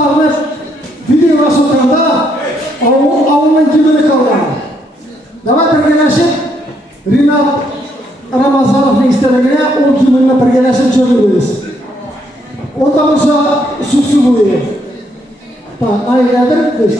Yıllarını videoga sokanda avunun gibini kalgan. Davay birgalaşıp Rinat Ramazanovning istalagine o gibini birgalaşıp çözülürüz. Onda olsa suksi buyuruyor. Tamam, aylardır biz.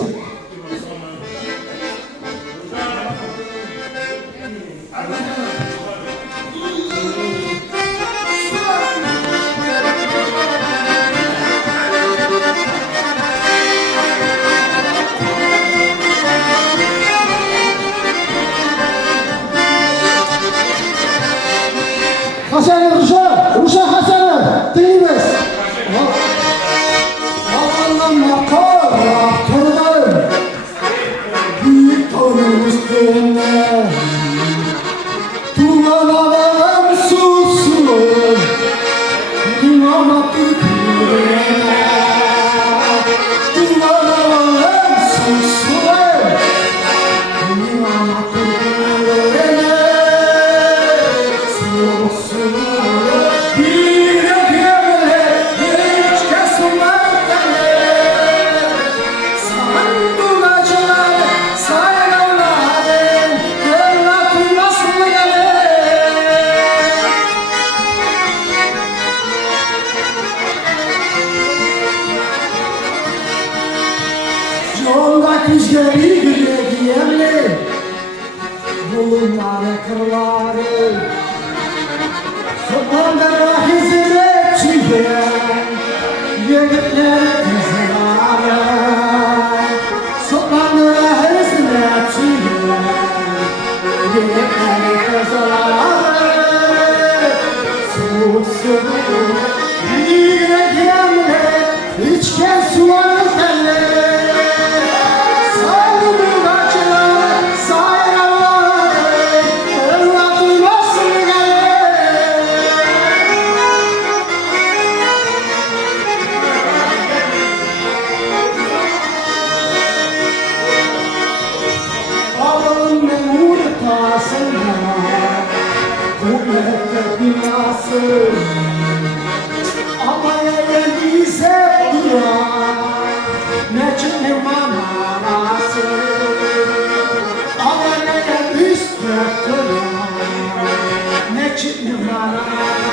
Hasan Rusha Hasan'ı dinleyiz. Allah'ım kara torunlarım büyük torunum üstüne dumanlarım sussun imama tüpüne dumanlarım sussun imama tüpüne sussun bir gemle hiç kesmez. Yolda kızgari gülüyemli bulunlar kırları sokaklara hizmet çiğen yigitler kızları sokaklara hizmet çiğen yigitler kızları soğuk soğuk yigitlerle içken suları teller. Ama yerimize durar ne çile manarası ama ne üstte durar ne çile manarası